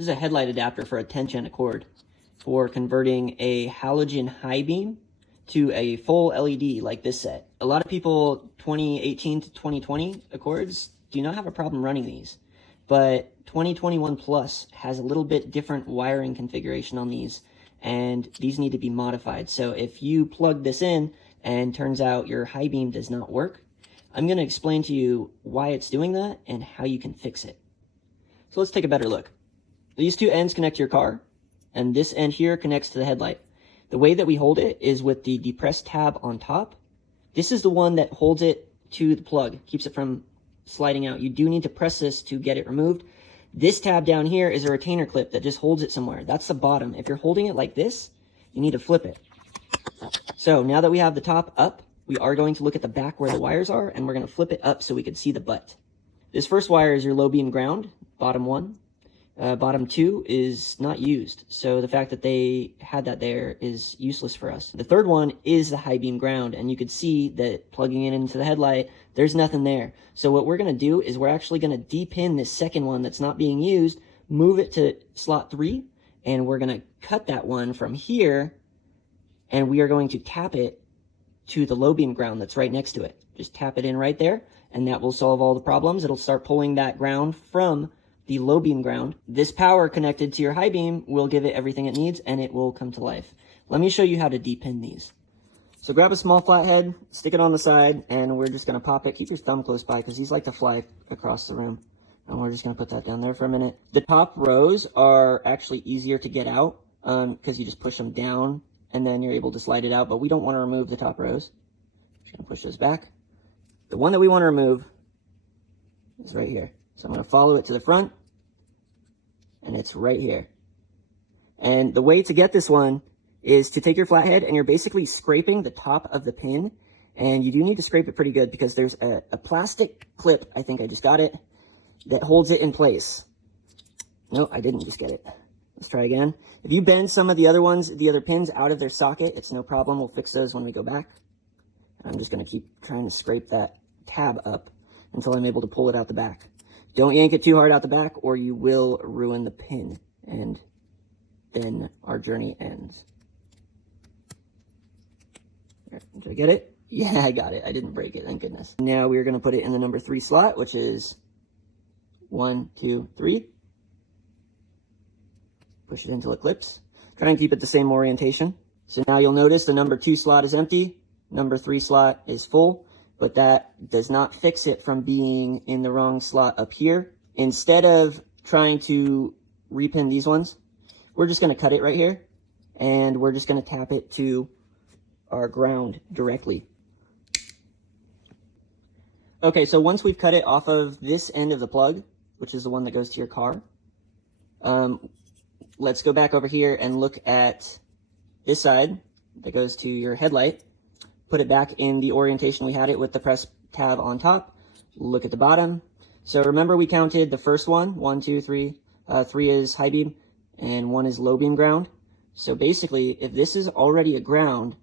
This is a headlight adapter for a 10-channel cord for converting a halogen high beam to a full LED like this set. A lot of people 2018 to 2020 Accords do not have a problem running these, but 2021 Plus has a little bit different wiring configuration on these, and these need to be modified. So if you plug this in and turns out your high beam does not work, I'm going to explain to you why it's doing that and how you can fix it. So let's take a better look. These two ends connect to your car, and this end here connects to the headlight. The way that we hold it is with the depressed tab on top. This is the one that holds it to the plug, keeps it from sliding out. You do need to press this to get it removed. This tab down here is a retainer clip that just holds it somewhere. That's the bottom. If you're holding it like this, you need to flip it. So now that we have the top up, we are going to look at the back where the wires are, and we're going to flip it up so we can see the butt. This first wire is your low beam ground, bottom one. Bottom two is not used, so the fact that they had that there is useless for us. The third one is the high beam ground, and you could see that plugging it into the headlight, there's nothing there. So what we're going to do is we're actually going to de-pin this second one that's not being used, move it to slot 3, and we're going to cut that one from here, and we are going to tap it to the low beam ground that's right next to it. Just tap it in right there, and that will solve all the problems. It'll start pulling that ground from the low beam ground. This power connected to your high beam will give it everything it needs, and it will come to life. Let me show you how to de-pin these. So grab a small flathead, stick it on the side, and we're just going to pop it. Keep your thumb close by because these like to fly across the room. And we're just going to put that down there for a minute. The top rows are actually easier to get out because you just push them down and then you're able to slide it out, but we don't want to remove the top rows. Just going to push those back. The one that we want to remove is right here. So I'm going to follow it to the front, and it's right here. And the way to get this one is to take your flathead, and you're basically scraping the top of the pin, and you do need to scrape it pretty good because there's a plastic clip, I think I just got it, that holds it in place. No, I didn't just get it. Let's try again. If you bend some of the other ones, the other pins out of their socket, it's no problem. We'll fix those when we go back. And I'm just going to keep trying to scrape that tab up until I'm able to pull it out the back. Don't yank it too hard out the back or you will ruin the pin, and then our journey ends. Did I get it? Yeah, I got it. I didn't break it, thank goodness. Now we're going to put it in the number 3 slot, which is 1, 2, 3. Push it until it clips. Try and keep it the same orientation. So now you'll notice the number 2 slot is empty, number 3 slot is full. But that does not fix it from being in the wrong slot up here. Instead of trying to repin these ones, we're just going to cut it right here, and we're just going to tap it to our ground directly. Okay, so once we've cut it off of this end of the plug, which is the one that goes to your car, let's go back over here and look at this side that goes to your headlight. Put it back in the orientation we had it with the press tab on top. Look at the bottom. So remember we counted the first one, 1, 2, 3. 3 is high beam and 1 is low beam ground. So basically, if this is already a ground,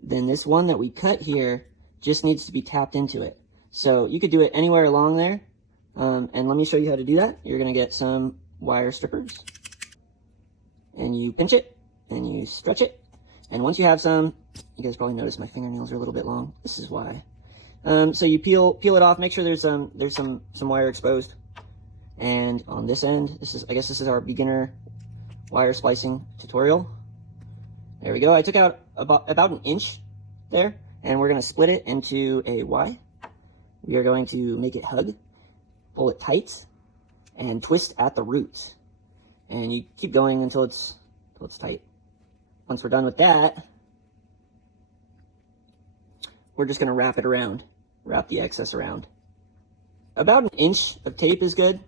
then this one that we cut here just needs to be tapped into it. So you could do it anywhere along there. And let me show you how to do that. You're going to get some wire strippers, and you pinch it and you stretch it. And once you have some, you guys probably notice my fingernails are a little bit long. This is why. So you peel it off. Make sure there's some wire exposed. And on this end, I guess this is our beginner wire splicing tutorial. There we go. I took out about an inch there, and we're going to split it into a Y. We are going to make it hug, pull it tight, and twist at the root. And you keep going until it's tight. Once we're done with that, we're just going to wrap it around, wrap the excess around. About an inch of tape is good.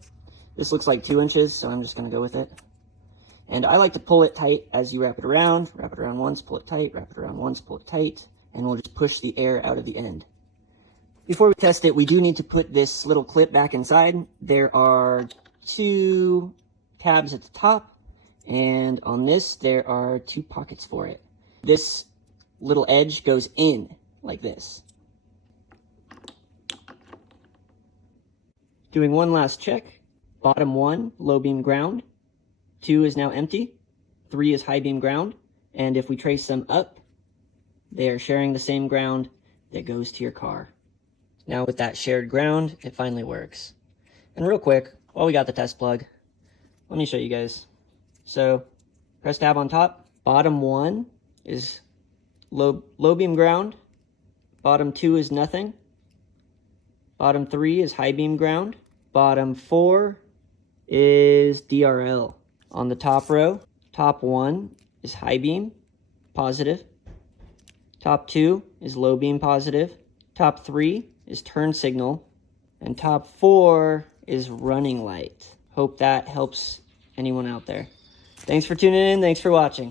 This looks like 2 inches, so I'm just going to go with it. And I like to pull it tight as you wrap it around once, pull it tight, wrap it around once, pull it tight, and we'll just push the air out of the end. Before we test it, we do need to put this little clip back inside. There are 2 tabs at the top. And on this, there are 2 pockets for it. This little edge goes in like this. Doing one last check. Bottom 1, low beam ground. 2 is now empty, 3 is high beam ground, and if we trace them up, they are sharing the same ground that goes to your car. Now with that shared ground, it finally works. And real quick, while we got the test plug, let me show you guys. So press tab on top. Bottom 1 is low beam ground. Bottom 2 is nothing. Bottom 3 is high beam ground. Bottom 4 is DRL. On the top row, top 1 is high beam, positive. Top 2 is low beam, positive. Top 3 is turn signal. And top 4 is running light. Hope that helps anyone out there. Thanks for tuning in. Thanks for watching.